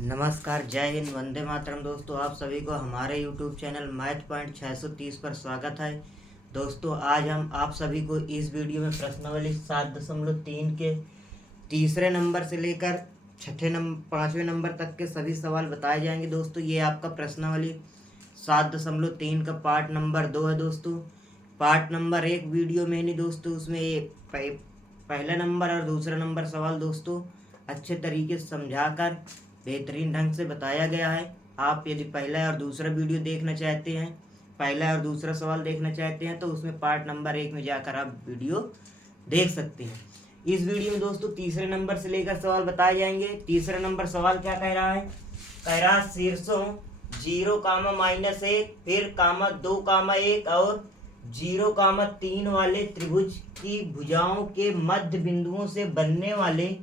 नमस्कार, जय हिंद, वंदे मातरम। दोस्तों, आप सभी को हमारे YouTube चैनल मैथ पॉइंट 630 पर स्वागत है। दोस्तों, आज हम आप सभी को इस वीडियो में प्रश्नावली 7.3 के तीसरे नंबर से लेकर पाँचवें नंबर तक के सभी सवाल बताए जाएंगे। दोस्तों, ये आपका प्रश्नावली 7.3 का पार्ट नंबर 2 है। दोस्तों, पार्ट नंबर 1 वीडियो में नहीं दोस्तों, उसमें ये पहला नंबर और दूसरा नंबर सवाल दोस्तों अच्छे तरीके से समझाकर बेहतरीन ढंग से बताया गया है। आप यदि पहला और दूसरा वीडियो देखना चाहते हैं, पहला और दूसरा सवाल देखना चाहते हैं, तो उसमें पार्ट नंबर 1 में जाकर आप वीडियो देख सकते हैं। इस वीडियो में दोस्तों तीसरे नंबर से लेकर सवाल बताए जाएंगे। तीसरा नंबर सवाल क्या कह रहा है? कह रहा है शीर्षों 0, -1 फिर 2, 1 और 0, 3 वाले त्रिभुज की भुजाओं के मध्य बिंदुओं से बनने वाले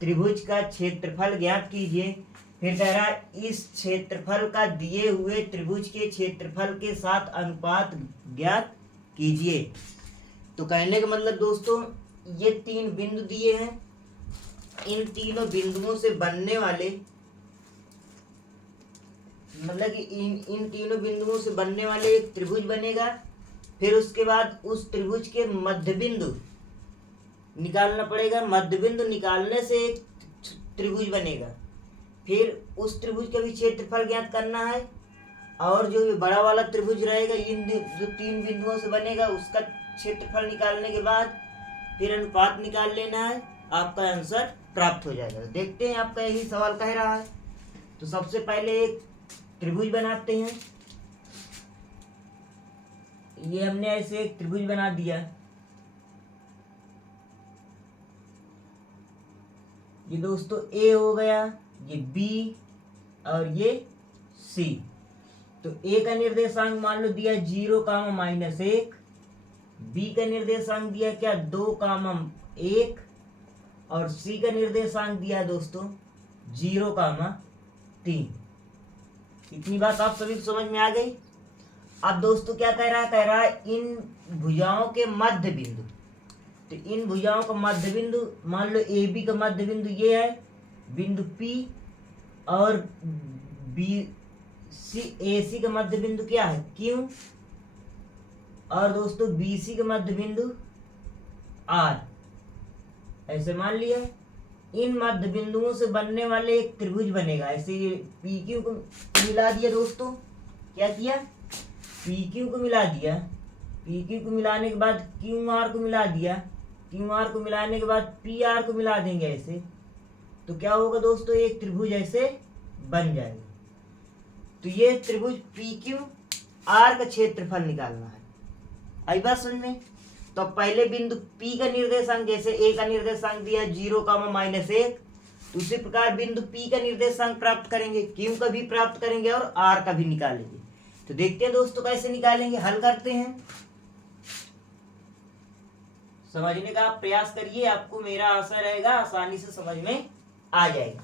त्रिभुज का क्षेत्रफल ज्ञात कीजिए। फिर कह रहा है इस क्षेत्रफल का दिए हुए त्रिभुज के क्षेत्रफल के साथ अनुपात ज्ञात कीजिए। तो कहने का मतलब दोस्तों, ये 3 बिंदु दिए हैं, इन तीनों बिंदुओं से बनने वाले मतलब कि इन तीनों बिंदुओं से बनने वाले एक त्रिभुज बनेगा। फिर उसके बाद उस त्रिभुज के मध्य बिंदु निकालना पड़ेगा, मध्य बिंदु निकालने से एक त्रिभुज बनेगा। फिर उस त्रिभुज का भी क्षेत्रफल ज्ञात करना है, और जो ये बड़ा वाला त्रिभुज रहेगा इन जो 3 बिंदुओं से बनेगा उसका क्षेत्रफल निकालने के बाद फिर अनुपात निकाल लेना है, आपका आंसर प्राप्त हो जाएगा। देखते हैं आपका यही सवाल कह रहा है। तो सबसे पहले एक त्रिभुज बनाते हैं। ये हमने ऐसे एक त्रिभुज बना दिया। ये दोस्तों ए हो गया, ये बी और ये सी। तो ए का निर्देशांक मान लो दिया 0, बी का निर्देशांक दिया क्या 2, 1 और सी का निर्देशांक दिया दोस्तों 0, 3। इतनी बात आप सभी को समझ में आ गई। अब दोस्तों क्या कह रहा है इन भुजाओं के मध्य बिंदु। तो इन भुजाओं का मध्य बिंदु मान लो ए बी का मध्य बिंदु ये है बिंदु P, और ए सी का मध्य बिंदु क्या है Q, और दोस्तों BC का मध्य बिंदु R। ऐसे मान लिया इन मध्य बिंदुओं से बनने वाले एक त्रिभुज बनेगा। ऐसे PQ को मिला दिया दोस्तों। क्या किया? PQ को मिला दिया। PQ को मिलाने के बाद QR को मिला दिया। QR को मिलाने के बाद PR को मिला देंगे ऐसे। तो क्या होगा दोस्तों, एक त्रिभुज ऐसे बन जाएगा। तो ये त्रिभुज PQR का क्षेत्रफल निकालना है। आई बात समझ में? तो पहले बिंदु P का निर्देशांक, जैसे A का निर्देशांक दिया 0, -1, उसी प्रकार बिंदु P का निर्देशांक प्राप्त करेंगे, Q का भी प्राप्त करेंगे और R का भी निकालेंगे। तो देखते हैं दोस्तों कैसे निकालेंगे। हल करते हैं। समझने का आप प्रयास करिए, आपको मेरा आशा रहेगा आसानी से समझ में आ जाएगा।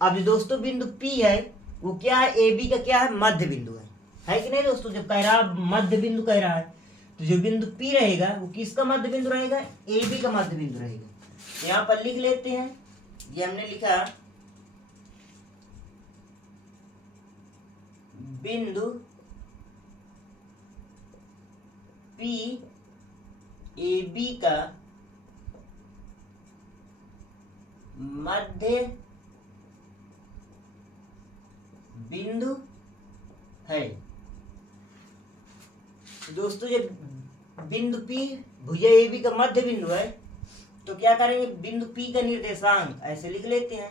अब दोस्तों बिंदु P है वो क्या है, ए बी का क्या है, मध्य बिंदु है कि नहीं दोस्तों? जब कह रहा मध्य बिंदु कह रहा है, तो जो बिंदु P रहेगा वो किसका मध्य बिंदु रहेगा? ए बी का मध्य बिंदु रहेगा। यहाँ पर लिख लेते हैं। ये हमने लिखा बिंदु P ए बी का मध्य बिंदु है। दोस्तों जब बिंदु P भुजा ए बी का मध्य बिंदु है, तो क्या करेंगे, बिंदु P का निर्देशांक ऐसे लिख लेते हैं।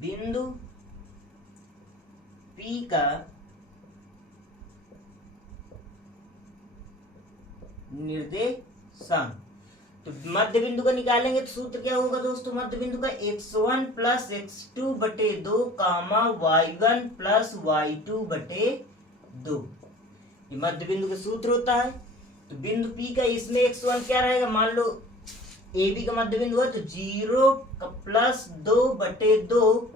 बिंदु P का निर्देशांक, तो मध्य बिंदु का निकालेंगे तो सूत्र क्या होगा दोस्तों? मध्य बिंदु का x1 + x2 बटे 2, y1 + y2 बटे 2। ये मध्य बिंदु का सूत्र होता है। तो बिंदु P का इसमें x1 क्या रहेगा, मान लो ए बी का मध्य बिंदु है, तो 0 + 2 बटे 2,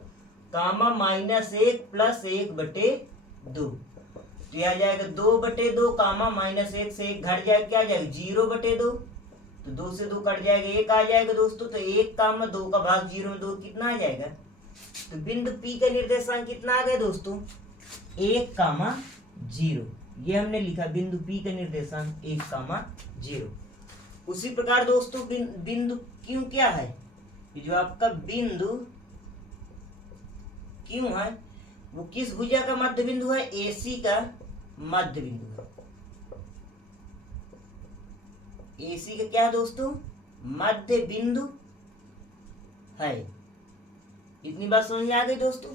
-1 + 1 बटे 2। तो यह आ जाएगा 2 बटे 2, -1 से 1 घट जाएगा, क्या आ जाएगा 0 बटे 2। तो 2 से 2 कट जाएगा, 1 आ जाएगा दोस्तों। तो 1, 2 का भाग 0 में 2 कितना आ जाएगा? तो बिंदु P का निर्देशांक कितना आ गया दोस्तों, 1,0। ये हमने लिखा बिंदु P का निर्देशांक 1,0। उसी प्रकार दोस्तों बिंदु Q क्या है, जो आपका बिंदु Q है वो किस भुजा का मध्य बिंदु है, AC का मध्य बिंदु है। AC का क्या है दोस्तों, मध्य बिंदु है। इतनी बात समझ में आ गई दोस्तों।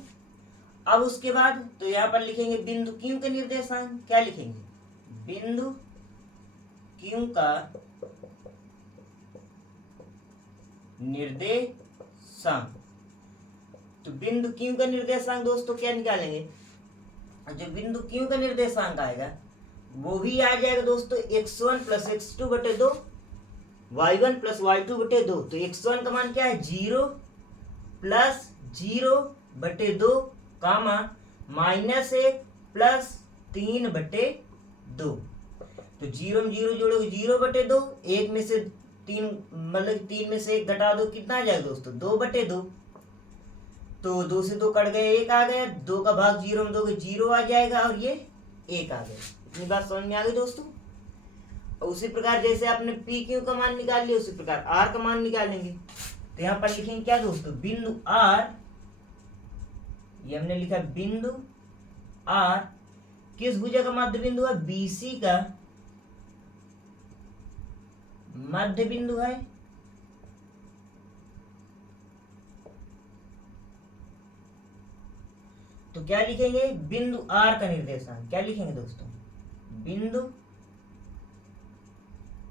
अब उसके बाद तो यहाँ पर लिखेंगे बिंदु Q का निर्देशांक, क्या लिखेंगे, बिंदु Q का निर्देशांक। तो बिंदु Q का निर्देशांक दोस्तों क्या निकालेंगे, जो बिंदु Q का निर्देशांक आएगा वो भी आ जाएगा दोस्तों x1 प्लस x2 बटे 2, y1 प्लस y2 बटे 2। तो x1 का मान क्या है, 0 प्लस 0 बटे 2 कामा -1 प्लस 3 बटे 2। तो 0 में 0 जोड़ोगे 0 बटे 2, 1 में से 3 मतलब 3 में से 1 घटा दो, कितना आ जाएगा दोस्तों, 2 बटे 2। तो 2 से 2 कट गए, 1 आ गया, 2 का भाग 0 में दोगे 0 आ जाएगा और ये 1 आ गया। इतनी बात समझ में आ गई दोस्तों। और उसी प्रकार जैसे आपने पी क्यू का मान निकाल लिया, उसी प्रकार आर का मान निकालेंगे। तो यहाँ पर लिखेंगे क्या दोस्तों, बिंदु आर, ये हमने लिखा बिंदु आर किस भुजा का मध्य बिंदु है, बीसी का मध्य बिंदु है। तो क्या लिखेंगे, बिंदु आर का निर्देशांक क्या लिखेंगे दोस्तों, बिंदु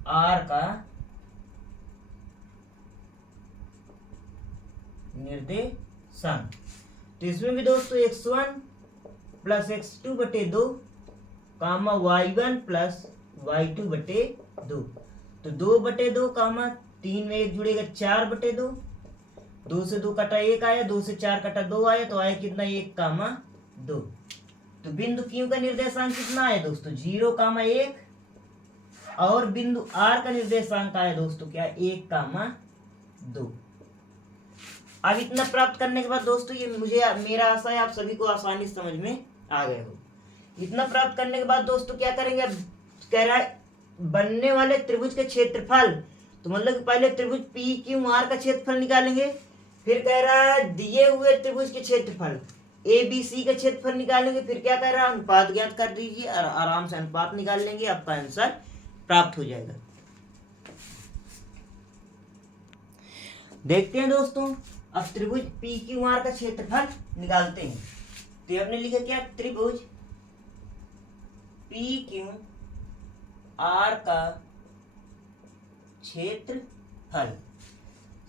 आर का निर्देशांक। तो इसमें भी दोस्तों x1 प्लस x2 बटे 2 कामा y1 प्लस y2 बटे 2। तो 2 बटे 2 कामा 3 में 1 जुड़ेगा 4 बटे 2, 2 से 2 कटा 1 आया, 2 से 4 कटा 2 आया, तो आया कितना, 1 कामा 2। तो बिंदु Q का निर्देशांक कितना आया दोस्तों, 0 कामा 1, और बिंदु R का निर्देशांक आया दोस्तों क्या, 1 कामा 2। अब इतना प्राप्त करने के बाद दोस्तों ये मेरा आशा है आप सभी को आसानी समझ में आ गए हो। इतना प्राप्त करने के बाद दोस्तों क्या करेंगे, अब कह रहा है बनने वाले त्रिभुज के क्षेत्रफल, तो मतलब कि पहले त्रिभुज पी क्यू आर का क्षेत्रफल निकालेंगे, फिर कह रहा है दिए हुए त्रिभुज के क्षेत्रफल ए बी सी का क्षेत्रफल निकालेंगे, फिर क्या कह रहा है अनुपात ज्ञात कर दीजिए और आराम से अनुपात निकाल लेंगे, आपका आंसर प्राप्त हो जाएगा। देखते हैं दोस्तों, अब त्रिभुज पी क्यू आर का क्षेत्रफल निकालते हैं। तो हमने लिखा क्या, त्रिभुज पी क्यू आर का क्षेत्रफल।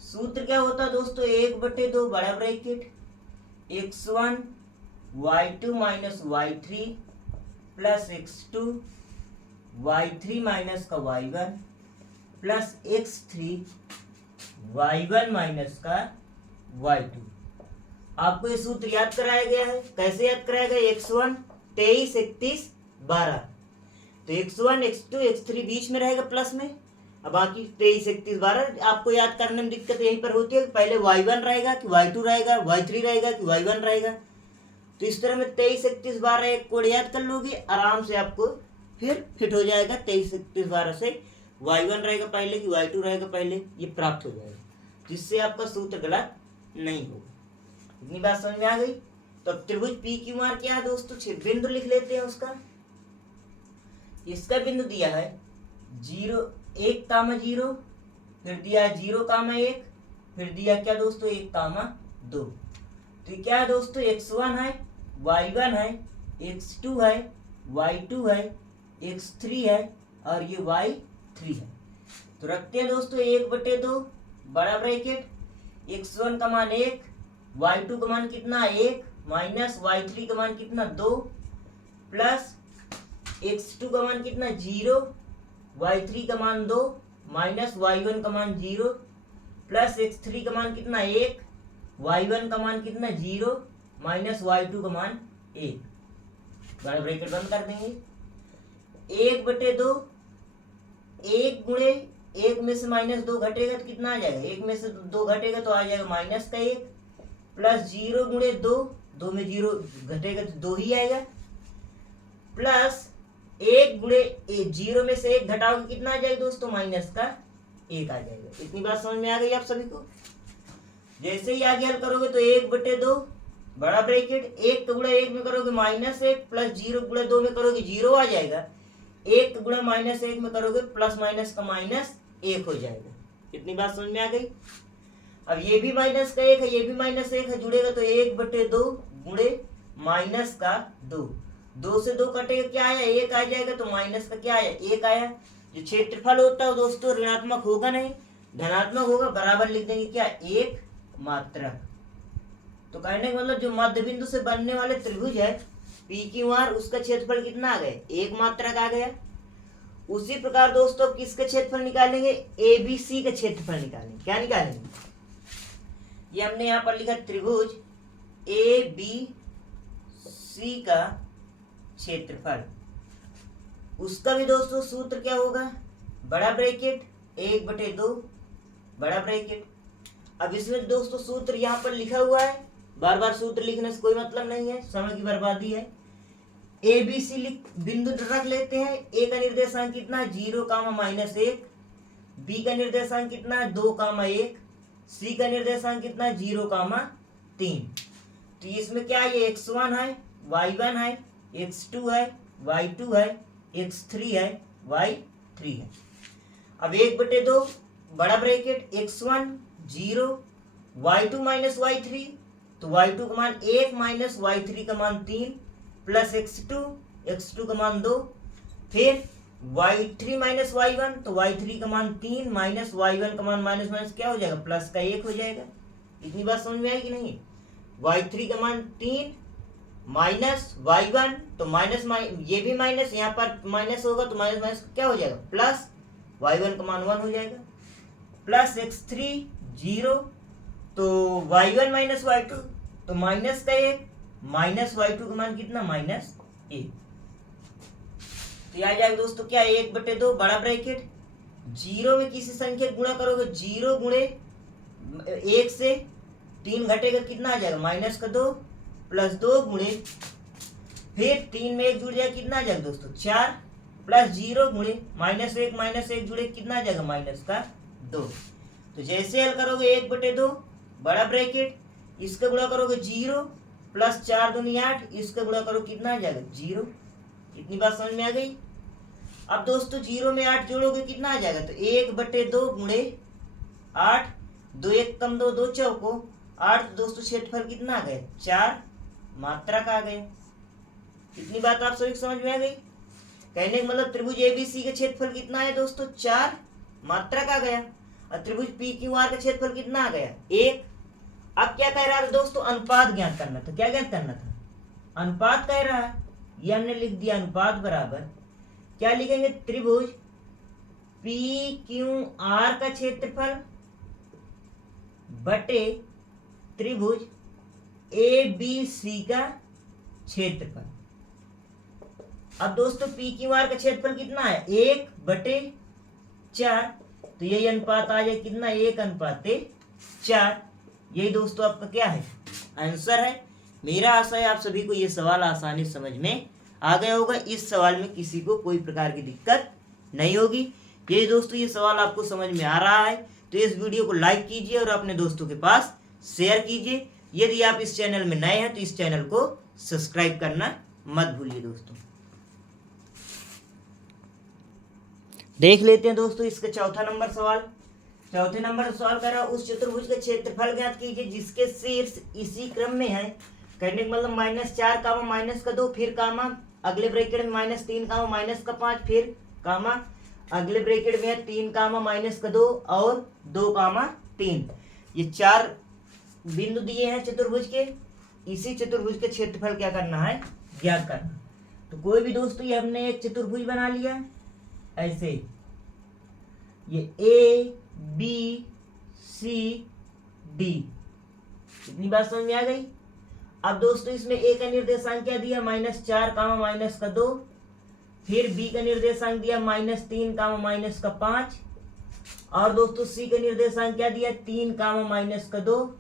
सूत्र क्या होता है दोस्तों, 1/2 बड़ा bracket x1 y2 minus y3 plus x2 y3 minus का y1 plus x3 y1 minus का y2। आपको ये सूत्र याद कराया गया है। कैसे याद कराया गया, x1 23 31 12, तो x1 x2 x3 बीच में रहेगा प्लस में, अब बाकी 23 31 12 आपको याद करने में दिक्कत यहीं पर होती है कि पहले y1 रहेगा कि y2 रहेगा, y3 रहेगा कि y1 रहेगा। तो इस तरह में 23 31 12 एक कोड याद कर लोगे, आराम से आपको फिर फिट हो जाएगा। 23 31 12 से y1 रहेगा पहले कि y2 रहेगा पहले, ये प्राप्त हो जाएगा, जिससे आपका सूत्र गलत नहीं होगा। इतनी बात समझ में आ गई। तो अब त्रिभुज पी क्यू आर क्या है दोस्तों, बिंदु लिख लेते हैं उसका। इसका बिंदु दिया है 0 1 कामा 0, फिर दिया है 0 कामा 1, फिर दिया क्या दोस्तों 1 कामा 2। तो क्या है दोस्तों, x1 है, y1 है, x2 है, y2 है, x3 है और ये y3 है। तो रखते हैं दोस्तों 1/2 बड़ा ब्रैकेट, x1 का मान 1, y2 का मान कितना 1 माइनस y3 का मान कितना 2 प्लस x2 का मान कितना 0, y3 का मान 2 माइनस y1 का मान 0 प्लस x3 का मान कितना 1, y1 का मान कितना 0 माइनस y2 का मान 1। बड़ा ब्रैकेट बंद कर देंगे। 1/2, 1 गुणे 1 में से -2 घटेगा तो कितना आ जाएगा, 1 में से 2 घटेगा तो आ जाएगा -1, प्लस 0 गुणे 2, 2 में 0 घटेगा तो 2 ही आएगा, प्लस 1 गुणे 0 में से 1 घटाओगे कितना आ जाएगा दोस्तों, माइनस का 1 आ जाएगा। इतनी बात समझ में आ गई आप सभी को। जैसे ही आगे हल करोगे तो 1/2 बड़ा ब्रैकेट, 1 का गुणा 1 में करोगे -1 प्लस 0 गुणा 2 में करोगे 0 आ जाएगा, 1 का गुणा -1 में करोगे प्लस माइनस का -1 हो जाएगा। इतनी बात समझ में आ गई। अब ये भी माइनस का 1 है, ये भी -1 है, जुड़ेगा तो 1/2 गुणे माइनस का 2, 2 से 2 कटेगा क्या आया, 1 आ जाएगा, तो माइनस का क्या आया, 1 आया। जो क्षेत्रफल होता है दोस्तों ऋणात्मक होगा नहीं, धनात्मक होगा, बराबर लिख देंगे क्या, 1 मात्रक। तो कहने का मतलब जो मध्य बिंदु से बनने वाले त्रिभुज है PQR, उसका क्षेत्रफल कितना आ गया, 1 मात्रक आ गया। उसी प्रकार दोस्तों किसका क्षेत्रफल निकालेंगे, ABC का क्षेत्रफल निकालेंगे। क्या निकालेंगे, ये हमने यहाँ पर लिखा त्रिभुज ABC का क्षेत्रफल। उसका भी दोस्तों सूत्र क्या होगा, बड़ा ब्रैकेट 1/2 बड़ा ब्रैकेट। अब इसमें दोस्तों सूत्र यहाँ पर लिखा हुआ है, बार बार सूत्र लिखने से कोई मतलब नहीं है, समय की बर्बादी है। ABC बिंदु रख लेते हैं। A का निर्देशांक कितना है, 0, -1, B का निर्देशांक कितना है, 2, 1, C का निर्देशांक कितना है, 0, 3। तो इसमें क्या है, ये x1 है, y1 है, x2 है, y2 है, x3 है, y3 है। अब 1/2 बड़ा ब्रैकेट, x1 0, y2 - y3, तो y2 का मान 1 - y3 का मान 3, प्लस x2 का मान 2, फिर y3 - y1, तो y3 का मान 3 माइनस y1 का मान माइनस क्या हो जाएगा, प्लस का 1 हो जाएगा। इतनी बात समझ में आई कि नहीं। y3 का मान 3 माइनस y1, तो माइनस ये भी माइनस, यहाँ पर माइनस होगा तो माइनस माइनस क्या हो जाएगा, प्लस y1 का मान 1 हो जाएगा, प्लस x3 0, तो y1 - y2, तो माइनस का 1 माइनस y2 का मान कितना, -1। तो आ जाएगा दोस्तों क्या, 1/2 बड़ा ब्रैकेट, 0 में किसी संख्या गुणा करोगे, 0 गुणे 1 से 3 घटेगा कितना आ जाएगा, -2, प्लस 2 गुणे, फिर 3 में 1 जुड़ जाएगा कितना आ जाएगा दोस्तों, 4, प्लस 0 गुणे -1 जुड़े कितना आ जाएगा, -2। तो जैसे हल करोगे 1/2 बड़ा ब्रैकेट, इसका गुणा करोगे 0, प्लस 4 दूनी 8, इसका गुणा करो कितना आ जाएगा, 0। इतनी बात समझ में आ गई। अब दोस्तों 0 में 8 जोड़ोगे कितना आ जाएगा, तो 1/2 गुणे 8, 2 1 कम 2, 2 चौको 8, दोस्तों क्षेत्रफल कितना आ गया, 4 मात्रक आ गए। इतनी बात आप सभी समझ में आ गई। कहने का मतलब त्रिभुज ABC का क्षेत्रफल कितना है दोस्तों, 4 मात्रक आ गया, और त्रिभुज PQR का क्षेत्रफल कितना आ गया, 1। अब क्या कह रहा है दोस्तों, अनुपात ज्ञात करना था। क्या ज्ञात करना था, अनुपात कह रहा है, ये हमने लिख दिया, अनुपात बराबर क्या लिखेंगे, त्रिभुज PQR का क्षेत्रफल बटे त्रिभुज ABC का क्षेत्रफल। अब दोस्तों PQR का क्षेत्रफल कितना है, 1/4, तो यही अनुपात आ जाए कितना, 1:4। यही दोस्तों आपका क्या है, आंसर है। मेरा आशा है आप सभी को ये सवाल आसानी समझ में आ गया होगा। इस सवाल में किसी को कोई प्रकार की दिक्कत नहीं होगी। यही दोस्तों ये सवाल आपको समझ में आ रहा है तो इस वीडियो को लाइक कीजिए और अपने दोस्तों के पास शेयर कीजिए। यदि आप इस चैनल में नए हैं तो इस चैनल को सब्सक्राइब करना मत भूलिए। दोस्तों देख लेते हैं दोस्तों इसका चौथा नंबर सवाल। चौथे नंबर सवाल कर रहा है, उस चतुर्भुज का क्षेत्रफल ज्ञात कीजिए जिसके शीर्ष इसी क्रम में है। कहने का मतलब -4 कामा -2, फिर कामा अगले ब्रैकेट में -3 कामा -5, फिर कामा अगले ब्रैकेट में है 3 कामा -2 और 2 कामा 3। ये 4 बिंदु दिए हैं चतुर्भुज के। इसी चतुर्भुज के क्षेत्रफल क्या करना है, ज्ञात करना। तो कोई भी दोस्तों ये हमने एक चतुर्भुज बना लिया ऐसे, ये ABCD। इतनी बात समझ में आ गई। अब दोस्तों इसमें A का निर्देशांक क्या दिया, -4 कामा -2, फिर B का निर्देशांक दिया -3 कामा -5, और दोस्तों C का निर्देशांक क्या दिया, 3 कामा -2,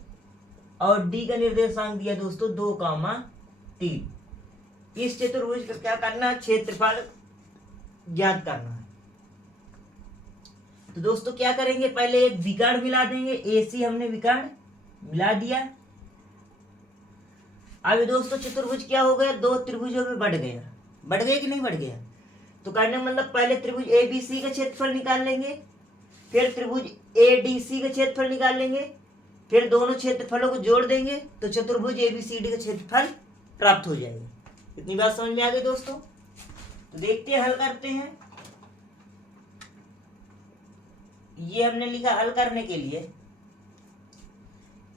और डी का निर्देशांक दिया दोस्तों 2,3। इस चतुर्भुज का क्या करना है, क्षेत्रफल ज्ञात करना है। तो दोस्तों क्या करेंगे, पहले एक विकर्ण मिला देंगे, AC हमने विकर्ण मिला दिया। अब दोस्तों चतुर्भुज क्या हो गया, दो त्रिभुजों में बढ़ गया, बढ़ गया कि नहीं बढ़ गया। तो कहने मतलब पहले त्रिभुज ABC का क्षेत्रफल निकाल लेंगे, फिर त्रिभुज ADC का क्षेत्रफल निकाल लेंगे, फिर दोनों क्षेत्रफलों को जोड़ देंगे तो चतुर्भुज ABCD का क्षेत्रफल प्राप्त हो जाएगा। इतनी बात समझ में आ गई दोस्तों। तो देखते हैं, हल करते हैं। ये हमने लिखा हल करने के लिए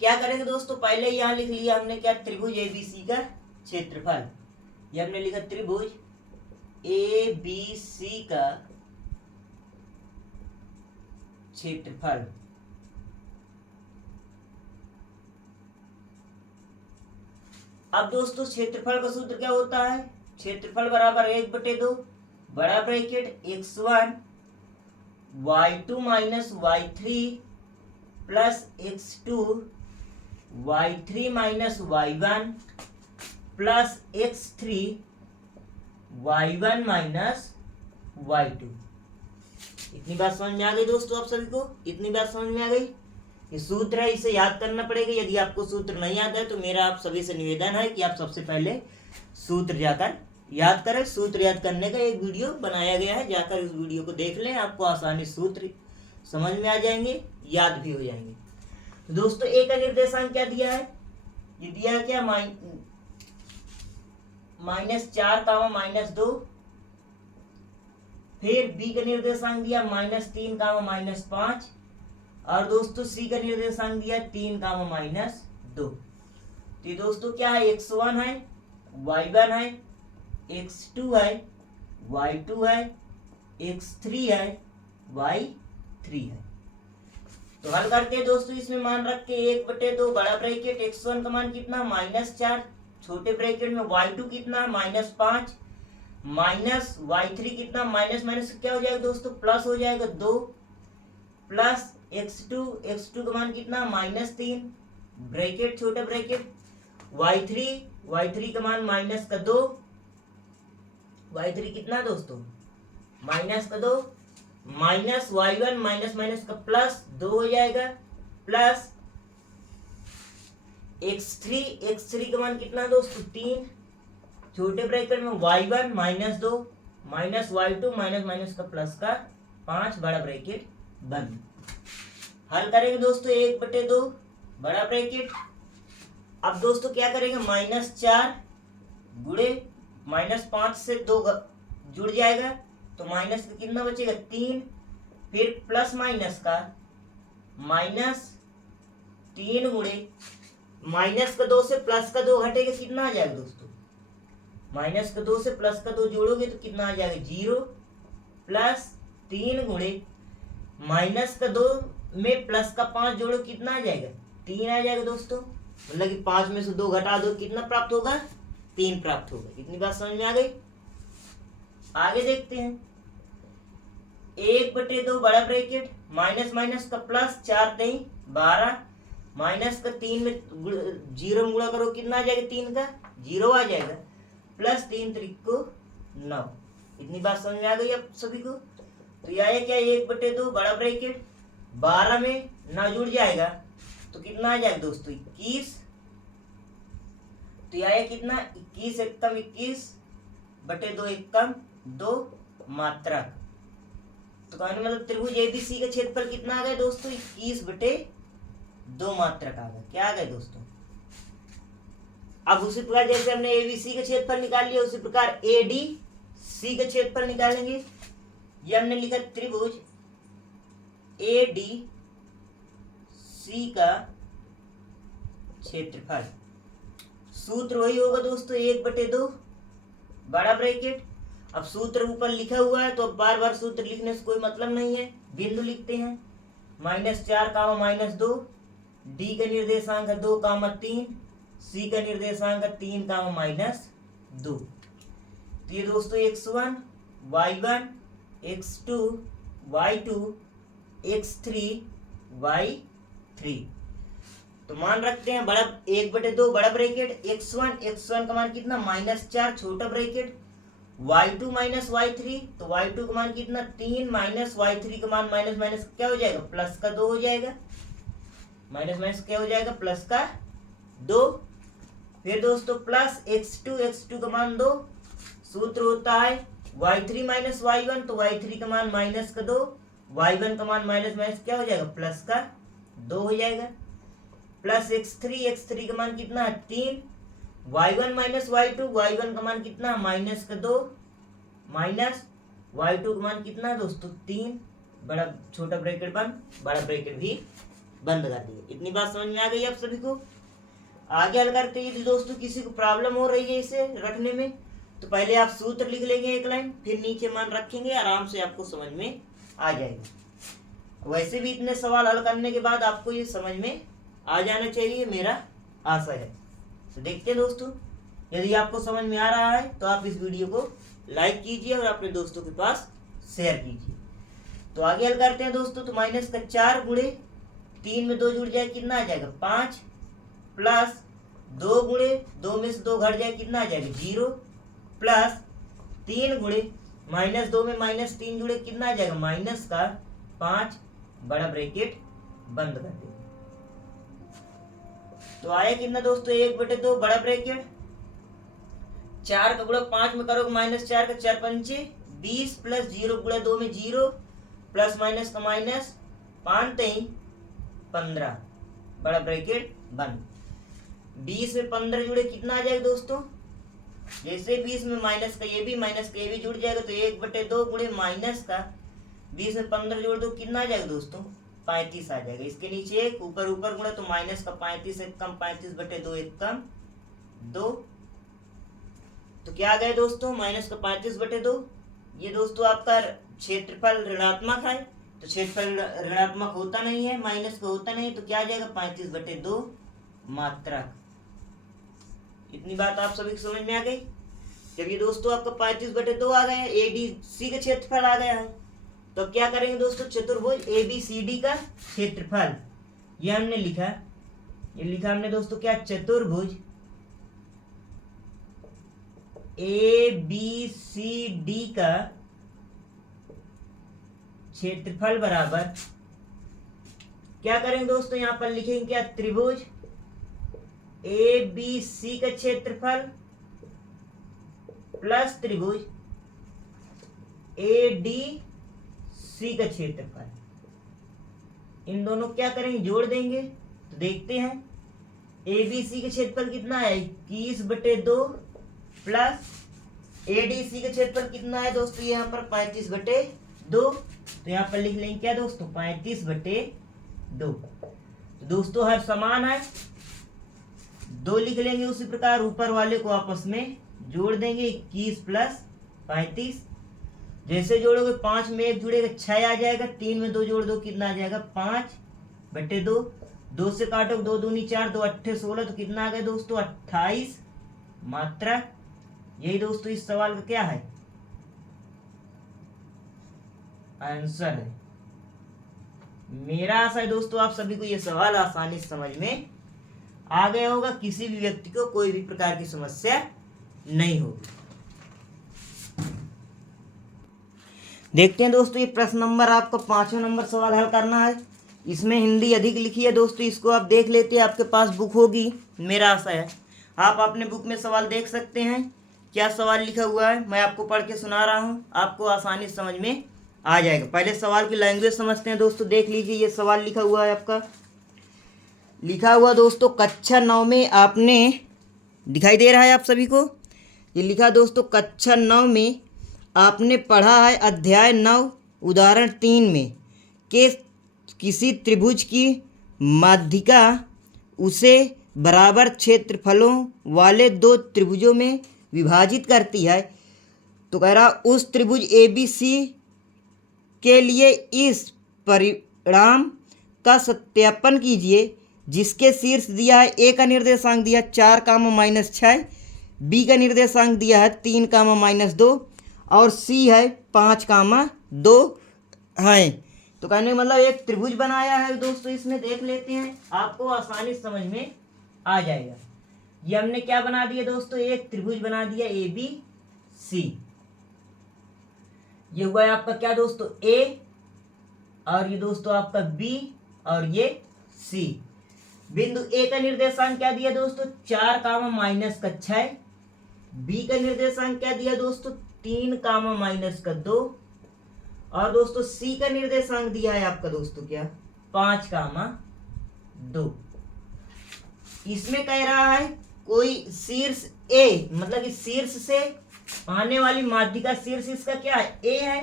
क्या करेंगे दोस्तों, पहले यहां लिख लिया हमने क्या, त्रिभुज ABC का क्षेत्रफल। ये हमने लिखा त्रिभुज ABC का क्षेत्रफल। अब दोस्तों क्षेत्रफल का सूत्र क्या होता है, क्षेत्रफल बराबर 1/2 बड़ा bracket x1 y2 minus y3 plus x2 y3 minus y1 plus x3 y1 minus y2। इतनी बात समझ में आ गई दोस्तों आप सभी को, इतनी बात समझ में आ गई। ये सूत्र है, इसे याद करना पड़ेगा। यदि आपको सूत्र नहीं याद है तो मेरा आप सभी से निवेदन है कि आप सबसे पहले सूत्र जाकर याद करें। सूत्र याद करने का एक वीडियो बनाया गया है, जाकर इस वीडियो को देख लें, आपको आसानी सूत्र समझ में आ जाएंगे, याद भी हो जाएंगे। तो दोस्तों ए का निर्देशांक क्या दिया है, ये दिया है क्या, -4, -2। फिर बी का निर्देशांक दिया -3, -5। और दोस्तों सी का निर्देशांक दिया 3, -2। तो ये दोस्तों क्या है, x1 है, y1 है, x2 है, y2 है, x3 है, y3 है। तो हल करते हैं दोस्तों, इसमें मान रख के 1/2 बड़ा ब्रैकेट, x1 का मान कितना, -4, छोटे ब्रैकेट में y2 कितना, -5, माइनस y3 कितना, माइनस माइनस क्या हो जाएगा दोस्तों, प्लस हो जाएगा 2, प्लस x2 का मान कितना, -3 ब्रैकेट छोटा ब्रैकेट, y3 का मान -2, y3 कितना दोस्तों, -2, माइनस y1 माइनस माइनस का प्लस 2 हो जाएगा, प्लस x3 का मान कितना दोस्तों, 3 छोटे ब्रैकेट में y1 -2 minus y2 minus minus का प्लस का 5 बड़ा ब्रैकेट बंद। हल करेंगे दोस्तों 1/2 बड़ा ब्रैकेट। अब दोस्तों क्या करेंगे, -4 गुणे -5 से 2 जुड़ जाएगा तो माइनस का कितना बचेगा, 3, फिर प्लस माइनस का -3 गुणे माइनस का 2 से प्लस का 2 घटेगा, कितना आ जाएगा दोस्तों, माइनस का 2 से प्लस का 2 जोड़ोगे तो कितना आ जाएगा, 0, प्लस 3 गुणे माइनस का 2 में प्लस का 5 जोड़ो, कितना आ जाएगा, 3 आ जाएगा दोस्तों। मतलब कि 5 में से 2 घटा दो, कितना प्राप्त होगा, 3 प्राप्त होगा। इतनी बात समझ में आ गई। आगे देखते हैं, 1/2 बड़ा ब्रैकेट, माइनस माइनस का प्लस, 4 3 12, माइनस का 3 में 0 में गुणा करो, कितना आ जाएगा, 3 का 0 आ जाएगा, प्लस 3 3 9। इतनी बात समझ में आ गई आप सभी को। तो यह आया क्या, 1/2 बड़ा ब्रैकेट, 12 में 9 जुड़ जाएगा तो कितना आ जाएगा दोस्तों, 21। तो यह आया कितना, 21 एकम 21/2 एकम 2 मात्रक। तो कहने मतलब त्रिभुज ABC का क्षेत्रफल कितना आ गया दोस्तों, 21/2 मात्रक आ गया। क्या आ गया दोस्तों। अब उसी प्रकार जैसे हमने ABC का क्षेत्रफल निकाल लिया, उसी प्रकार ADC का क्षेत्रफल निकालेंगे। ये हमने लिखा त्रिभुज ADC का क्षेत्रफल। सूत्र वही होगा दोस्तों, 1/2 बड़ा ब्रैकेट। अब सूत्र ऊपर लिखा हुआ है तो अब बार बार सूत्र लिखने से कोई मतलब नहीं है, बिंदु लिखते हैं, -4, -2, डी का निर्देशांक है 2, 3, सी का निर्देशांक है 3, -2। तो ये दोस्तों x1 y1 x2 y2 x3 y3। तो मान रखते हैं बड़ा 1/2 बड़ा ब्रैकेट x1 का मान कितना -4 छोटा ब्रैकेट y2 माइनस y3, तो y2 का मान कितना 3 माइनस y3 का मान माइनस माइनस क्या हो जाएगा प्लस का 2 हो जाएगा, माइनस माइनस क्या हो जाएगा प्लस का 2। फिर दोस्तों प्लस x2 का मान 2, सूत्र होता है y3 माइनस y1, तो y3 का मान माइनस का 2, y1 का मान माइनस माइनस क्या हो जाएगा प्लस का 2 हो जाएगा। प्लस x3 का मान कितना है 3, y1 माइनस y1 का मान कितना माइनस का 2, माइनस y2 का मान कितना दोस्तों 3, बड़ा छोटा ब्रैकेट बंद, बड़ा ब्रैकेट भी बंद कर दिया। इतनी बात समझ में आ गई आप सभी को। आगे हल करते हैं। दोस्तों किसी को प्रॉब्लम हो रही है इसे रखने में, तो पहले आप सूत्र लिख लेंगे एक लाइन, फिर नीचे मान रखेंगे, आराम से आपको समझ में आ जाएगा। वैसे भी इतने सवाल हल करने के बाद आपको ये समझ में आ जाना चाहिए, मेरा आशा है। तो देखते हैं दोस्तों, यदि आपको समझ में आ रहा है तो आप इस वीडियो को लाइक कीजिए और अपने दोस्तों के पास शेयर कीजिए। तो आगे हल करते हैं दोस्तों। तो माइनस का 4 गुणे 3 में 2 जुड़ जाए कितना आ जाएगा 5, प्लस 2 गुणे 2 में से 2 घट जाए कितना आ जाएगा 0, प्लस 3 गुणे -2 में -3 जुड़े कितना आ जाएगा माइनस का 5, बड़ा ब्रैकेट बंद कर दे। तो आया कितना दोस्तों 1/2 बड़ा ब्रैकेट, 4 का गुणा 5 में करोगे -4 का 4 पंचे 20, प्लस 0 गुणा 2 में 0, प्लस माइनस का माइनस 5 3 15, बड़ा ब्रैकेट बंद। 20 में 15 जुड़े कितना आ जाएगा दोस्तों, जैसे 20 में माइनस का ये भी जुड़ जाएगा, तो 1/2 गुणे माइनस का 20 में 15 जोड़ दो कितना आ जाएगा दोस्तों 35 आ जाएगा। इसके नीचे एक ऊपर गुणा, तो माइनस का 35 एक कम 35/2 एक कम 2, तो क्या आ गया दोस्तों माइनस का 35/2। ये दोस्तों आपका क्षेत्रफल ऋणात्मक है, तो क्षेत्रफल ऋणात्मक होता नहीं है, माइनस का होता नहीं, तो क्या आ जाएगा 35/2 मात्रक। इतनी बात आप सभी को समझ में आ गई। जब ये दोस्तों आपका 35/2 आ गया, ADC का क्षेत्रफल आ गया है, तो क्या करेंगे दोस्तों चतुर्भुज ABCD का क्षेत्रफल, ये हमने लिखा, ये लिखा हमने दोस्तों क्या चतुर्भुज ABCD का क्षेत्रफल बराबर क्या करेंगे दोस्तों यहाँ पर लिखेंगे क्या त्रिभुज ABC का क्षेत्रफल प्लस त्रिभुज ADC का क्षेत्रफल, इन दोनों क्या करेंगे जोड़ देंगे। तो देखते हैं ABC का क्षेत्रफल कितना है 21/2 प्लस ADC का क्षेत्रफल कितना है दोस्तों यहाँ पर 35/2, तो यहाँ पर लिख लेंगे क्या दोस्तों 35/2। तो दोस्तों हर समान है, 2 लिख लेंगे, उसी प्रकार ऊपर वाले को आपस में जोड़ देंगे 21 प्लस 35, जैसे जोड़ोगे 5 में 1 जुड़ेगा 6 आ जाएगा, 3 में 2 जोड़ दो कितना आ जाएगा 5/2, 2 से काटो 2 दूनी 4 2 8 16, तो कितना आ गया दोस्तों 28 मात्रा। यही दोस्तों इस सवाल का क्या है आंसर है। मेरा आशा है दोस्तों आप सभी को ये सवाल आसानी से समझ में आ गया होगा, किसी भी व्यक्ति को कोई भी प्रकार की समस्या नहीं होगी। देखते हैं दोस्तों ये प्रश्न नंबर आपका 5वां नंबर सवाल हल करना है। इसमें हिंदी अधिक लिखी है दोस्तों, इसको आप देख लेते हैं, आपके पास बुक होगी, मेरा आशा है आप अपने बुक में सवाल देख सकते हैं क्या सवाल लिखा हुआ है। मैं आपको पढ़ के सुना रहा हूँ, आपको आसानी से समझ में आ जाएगा। पहले सवाल की लैंग्वेज समझते हैं दोस्तों, देख लीजिए ये सवाल लिखा हुआ है आपका, लिखा हुआ दोस्तों कक्षा 9 में आपने, दिखाई दे रहा है आप सभी को, ये लिखा दोस्तों कक्षा 9 में आपने पढ़ा है अध्याय 9 उदाहरण 3 में कि किसी त्रिभुज की माध्यिका उसे बराबर क्षेत्रफलों वाले 2 त्रिभुजों में विभाजित करती है। तो कह रहा उस त्रिभुज ABC के लिए इस परिणाम का सत्यापन कीजिए जिसके शीर्ष दिया है A का निर्देशांक दिया 4, -6, B का निर्देशांक दिया है 3, -2 और C है 5, 2 हैं। तो कहने का मतलब एक त्रिभुज बनाया है दोस्तों, इसमें देख लेते हैं, आपको आसानी से समझ में आ जाएगा। ये हमने क्या बना दिया दोस्तों, एक त्रिभुज बना दिया ABC। ये हुआ है आपका क्या दोस्तों A, और ये दोस्तों आपका B, और ये C। बिंदु A का निर्देशांक क्या दिया दोस्तों, 4 कामा माइनस का 6। B का निर्देशांक क्या दिया दोस्तों, 3 कामा माइनस का 2। और दोस्तों C का निर्देशांक दिया है आपका दोस्तों क्या, 5 कामा 2। इसमें कह रहा है कोई शीर्ष A, मतलब इस शीर्ष से आने वाली माध्यिका, शीर्ष इसका क्या है A है,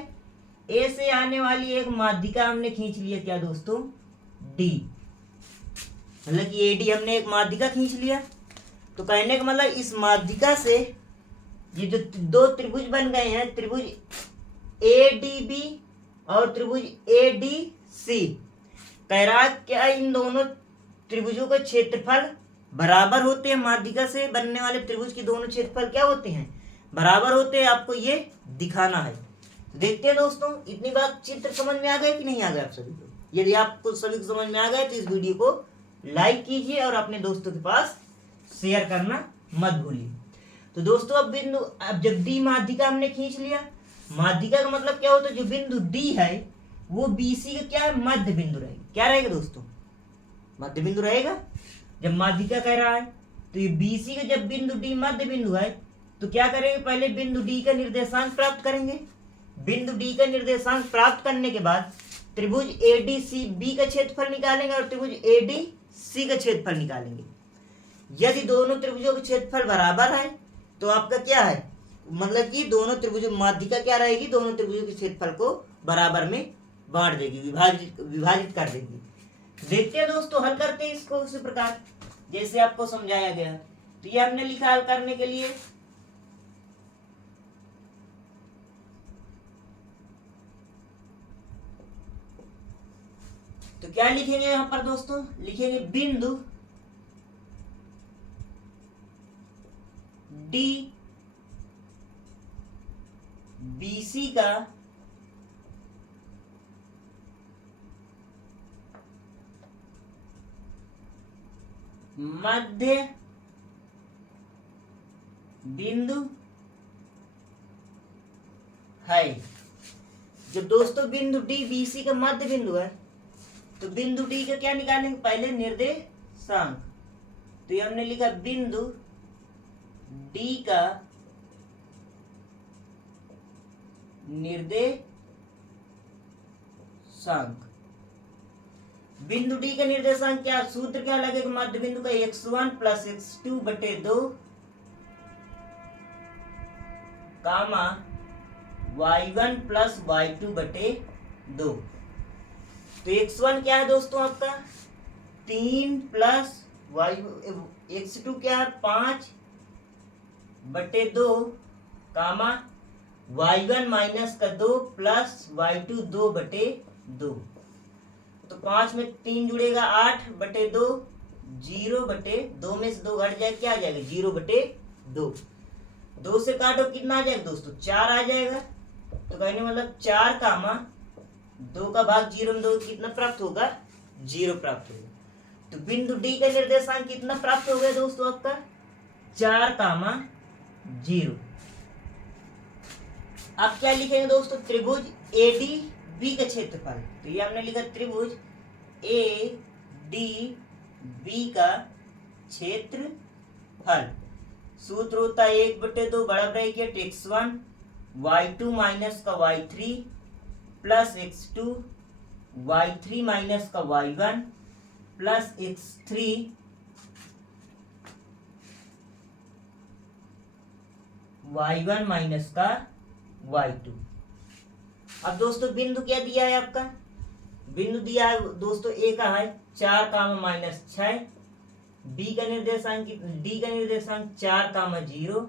A से आने वाली एक माध्यिका हमने खींच लिया क्या दोस्तों, D, मतलब कि AD हमने एक माध्यिका खींच लिया। तो कहने का मतलब इस माध्यिका से ये जो दो त्रिभुज बन गए हैं, त्रिभुज ADB और त्रिभुज ADC, कह रहा है क्या इन दोनों त्रिभुजों का क्षेत्रफल बराबर होते हैं, माध्यिका से बनने वाले त्रिभुज के दोनों क्षेत्रफल क्या होते हैं, बराबर होते हैं, आपको ये दिखाना है। तो देखते हैं दोस्तों, इतनी बात चित्र समझ में आ गए कि नहीं आ गए आप सभी को। यदि आपको सभी को समझ में आ गए तो इस वीडियो को लाइक कीजिए और अपने दोस्तों के पास शेयर करना मत भूलिए। तो दोस्तों अब जब डी माध्यिका हमने खींच लिया, माध्यिका का मतलब क्या होता है, जो बिंदु डी है वो बीसी का क्या है, मध्य बिंदु रहेगा। क्या रहेगा दोस्तों, मध्य बिंदु रहेगा। जब माध्यिका कह रहा है तो ये बीसी का जब बिंदु डी मध्य बिंदु है तो क्या करेंगे, पहले बिंदु डी का निर्देशांक प्राप्त करेंगे। बिंदु डी का निर्देशांक प्राप्त करने के बाद त्रिभुज ADCB का क्षेत्रफल निकालेंगे और त्रिभुज ADC का क्षेत्रफल निकालेंगे। यदि दोनों त्रिभुजों के क्षेत्रफल बराबर है तो आपका क्या है, मतलब कि दोनों त्रिभुजों माध्यिका क्या रहेगी, दोनों त्रिभुजों के क्षेत्रफल को बराबर में बांट देगी, विभाजित कर देगी। देखते हैं दोस्तों, हल करते हैं इसको उसी प्रकार जैसे आपको समझाया गया। तो ये हमने लिखा हल करने के लिए, तो क्या लिखेंगे यहां पर दोस्तों, लिखेंगे बिंदु डी BC का मध्य बिंदु है। जब दोस्तों बिंदु डी BC का मध्य बिंदु है तो बिंदु डी का क्या निकालेंगे, पहले निर्देशांक। तो ये हमने लिखा बिंदु डी का निर्देशांक। बिंदु डी का निर्देशांक क्या, सूत्र क्या लगेगा, मध्य बिंदु का x1 प्लस x2 बटे 2 कामा y1 प्लस y2 बटे 2। तो x1 क्या है दोस्तों आपका 3 प्लस x2 क्या है 5 बटे 2 कामा y1 माइनस का 2 प्लस y2 2 बटे 2। तो 5 में 3 जुड़ेगा 8 बटे 2, 0 बटे 2 में से 2 घट जाएगा, क्या आ जाएगा 0 बटे 2। 2 से काटो कितना आ जाएगा दोस्तों 4 आ जाएगा। तो कहने मतलब 4 कामा 2 का भाग 0 में 2 कितना प्राप्त होगा, 0 प्राप्त होगा। तो बिंदु डी का निर्देशांक कितना प्राप्त हो गया दोस्तों आपका 4 कामा 0। अब क्या लिखेंगे दोस्तों, त्रिभुज ADB का क्षेत्रफल। तो ये हमने लिखा त्रिभुज ADB का क्षेत्रफल। सूत्र होता है 1 बटे 2 बड़ा ब्रैकेट x1 y2 माइनस का y3 plus x2 y3 minus का y1 plus x3 y1 minus का y2। अब दोस्तों बिंदु क्या दिया है आपका, बिंदु दिया है दोस्तों A का है 4 कामा माइनस 6, B का निर्देशांक D का निर्देशांक 4 कामा 0,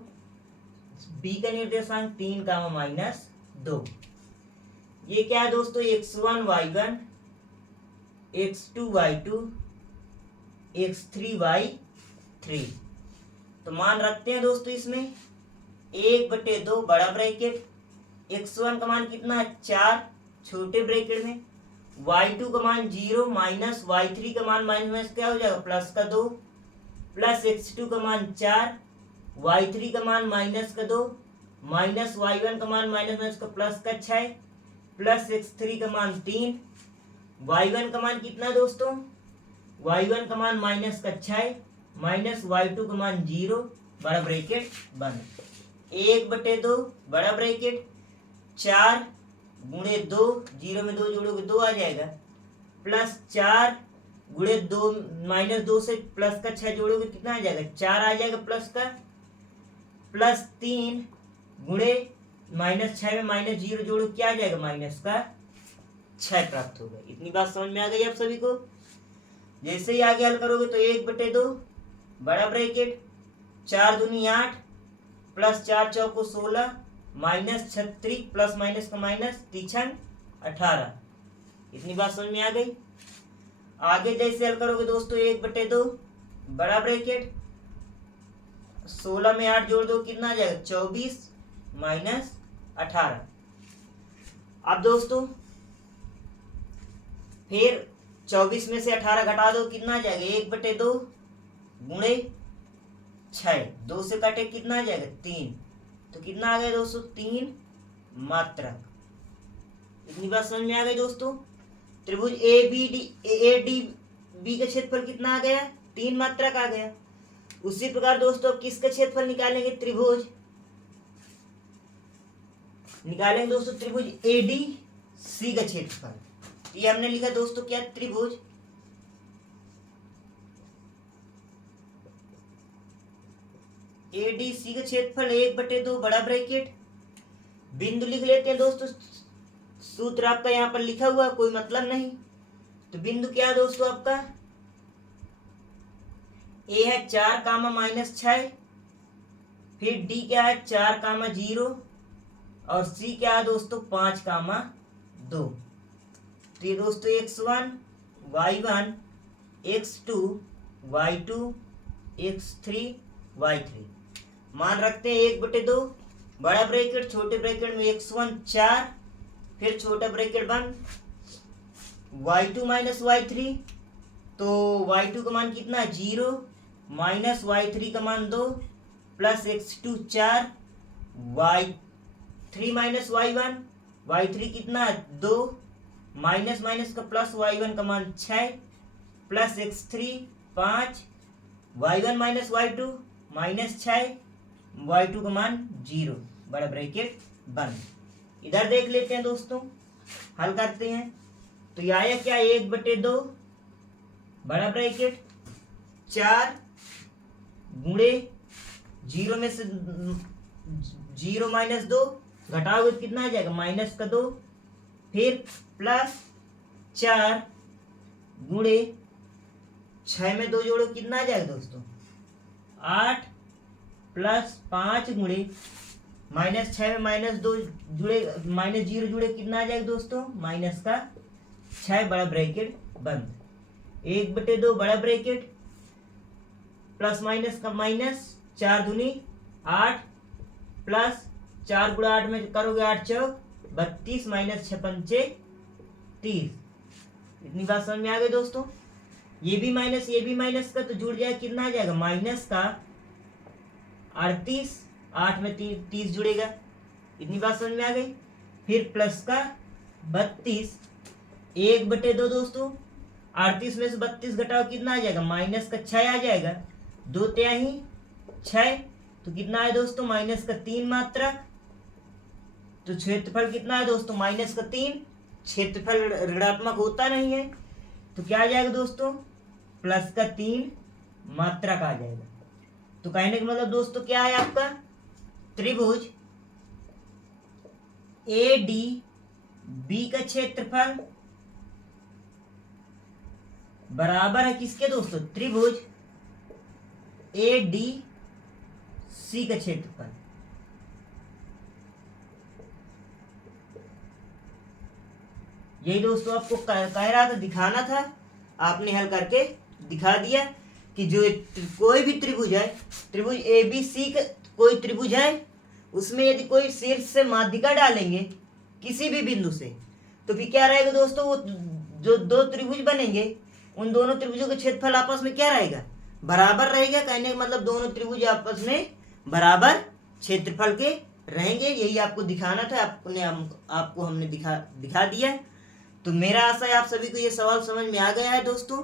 B का निर्देशांक 3 कामा माइनस 2। ये क्या है दोस्तों x1 y1 x2 y2 x3 y3। तो मान रखते हैं दोस्तों इसमें 1 बटे 2 बड़ा ब्रैकेट x1 का मान कितना है 4 छोटे ब्रैकेट में y2 का मान 0 माइनस y3 का मान माइनस क्या हो जाएगा प्लस का 2 प्लस x2 का मान 4 y3 का मान माइनस का 2 माइनस y1 का मान माइनस का प्लस का 6 प्लस x3 का मान 3 y1 का मान कितना दोस्तों y1 का मान माइनस का 6 माइनस y2 का मान 0 बड़ा ब्रैकेट बंद 1/2 बड़ा ब्रैकेट 4 गुणे 2 0 में 2 जोड़ोगे 2 आ जाएगा प्लस 4 गुणे 2 माइनस 2 से प्लस का 6 जोड़ोगे कितना आ जाएगा 4 आ जाएगा प्लस का प्लस 3 गुणे माइनस 6 में माइनस 0 जोड़ो क्या आ जाएगा माइनस का 6 प्राप्त होगा। इतनी बात समझ में आ गई आप सभी को। जैसे ही आगे हल करोगे तो 1/2 बड़ा ब्रैकेट 4 दूनी 8 प्लस 4 चौको 16 माइनस 36 प्लस माइनस का माइनस 3 18। इतनी बात समझ में आ गई। आगे जैसे हल करोगे दोस्तों 1/2 बड़ा ब्रैकेट 16 में 8 जोड़ दो कितना आ जाएगा 24 माइनस 18। अब दोस्तों फिर 24 में से 18 घटा दो कितना आ जाएगा 1/2 गुणे 6 2 से काटे कितना आ जाएगा 3 तो कितना आ गया दोस्तों 3 मात्रक। इतनी बात समझ में आ गई दोस्तों। त्रिभुज ADB का क्षेत्रफल कितना आ गया 3 मात्रक आ गया। उसी प्रकार दोस्तों किसका क्षेत्रफल निकालेंगे त्रिभुज निकालेंगे दोस्तों त्रिभुज ADC का क्षेत्रफल। ये हमने लिखा दोस्तों क्या त्रिभुज ADC का क्षेत्रफल 1/2 बड़ा ब्रैकेट बिंदु लिख लेते हैं दोस्तों। सूत्र आपका यहाँ पर लिखा हुआ कोई मतलब नहीं तो बिंदु क्या है दोस्तों आपका A है 4 कामा माइनस 6 फिर D क्या है 4 कामा 0 और C क्या है दोस्तों 5 कामा 2। तो ये दोस्तों x1 y1 x2 y2 x3 y3 मान रखते हैं 1/2 बड़ा ब्रैकेट छोटे ब्रैकेट में x1 4 फिर छोटा ब्रैकेट बंद y2 माइनस y3 तो y2 का मान कितना 0 माइनस y3 का मान 2 plus x2 4 y3 minus y1 कितना 2 माइनस माइनस का प्लस y1 का मान 6 plus x3 5 y1 minus y2 minus 6 y2 का मान 0 बड़ा ब्रैकेट बंद। इधर देख लेते हैं दोस्तों हल करते हैं तो ये आया क्या 1/2 बड़ा ब्रैकेट 4 गुणे 0 में से 0 माइनस 2 घटाओगे तो कितना आ जाएगा माइनस का 2 फिर प्लस 4 गुणे 6 में 2 जोड़ो कितना आ जाएगा दोस्तों 8 प्लस 5 गुणे माइनस 6 में माइनस 2 जुड़े माइनस 0 जुड़े कितना आ जाएगा दोस्तों माइनस का 6 बड़ा ब्रैकेट बंद 1/2 बड़ा ब्रैकेट प्लस माइनस का माइनस 4 दूनी 8 प्लस 4 गुणा 8 में करोगे 8 चौक 32 माइनस 6 पंचे 30। इतनी बात समझ में आ गई दोस्तों। ये भी माइनस का तो जुड़ जाए कितना आ जाएगा माइनस का 38 8 में 30 जुड़ेगा। इतनी बात समझ में आ गई। फिर प्लस का 32 1/2 दोस्तों 38 में से 32 घटाओ कितना आ जाएगा माइनस का 6 आ जाएगा 2 तिहाई 6 तो कितना है दोस्तों माइनस का 3 मात्रा। तो क्षेत्रफल कितना है दोस्तों माइनस का 3 क्षेत्रफल ऋणात्मक होता नहीं है तो क्या आ जाएगा दोस्तों प्लस का 3 मात्रक आ जाएगा। तो कहने का मतलब दोस्तों क्या है आपका त्रिभुज ADB का क्षेत्रफल बराबर है किसके दोस्तों त्रिभुज ADC का क्षेत्रफल। यही दोस्तों आपको कह रहा था दिखाना था आपने हल करके दिखा दिया कि जो कोई भी त्रिभुज है त्रिभुज ABC का कोई त्रिभुज है उसमें यदि कोई शीर्ष से माध्यिका डालेंगे किसी भी बिंदु से तो फिर क्या रहेगा दोस्तों वो जो दो त्रिभुज बनेंगे उन दोनों त्रिभुजों का क्षेत्रफल आपस में क्या रहेगा, बराबर रहेगा। कहने का मतलब दोनों त्रिभुज आपस में बराबर क्षेत्रफल के रहेंगे। यही आपको दिखाना था, आपको हमने दिखा दिया। तो मेरा आशा है आप सभी को ये सवाल समझ में आ गया है दोस्तों।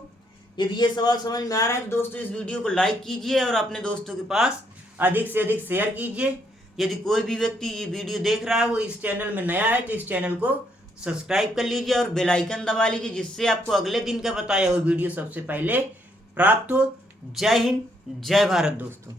यदि ये सवाल समझ में आ रहा है तो दोस्तों इस वीडियो को लाइक कीजिए और अपने दोस्तों के पास अधिक से अधिक शेयर कीजिए। यदि कोई भी व्यक्ति ये वीडियो देख रहा है वो इस चैनल में नया है तो इस चैनल को सब्सक्राइब कर लीजिए और बेल आइकन दबा लीजिए, जिससे आपको अगले दिन का बताया हुआ वीडियो सबसे पहले प्राप्त हो। जय हिंद, जय भारत दोस्तों।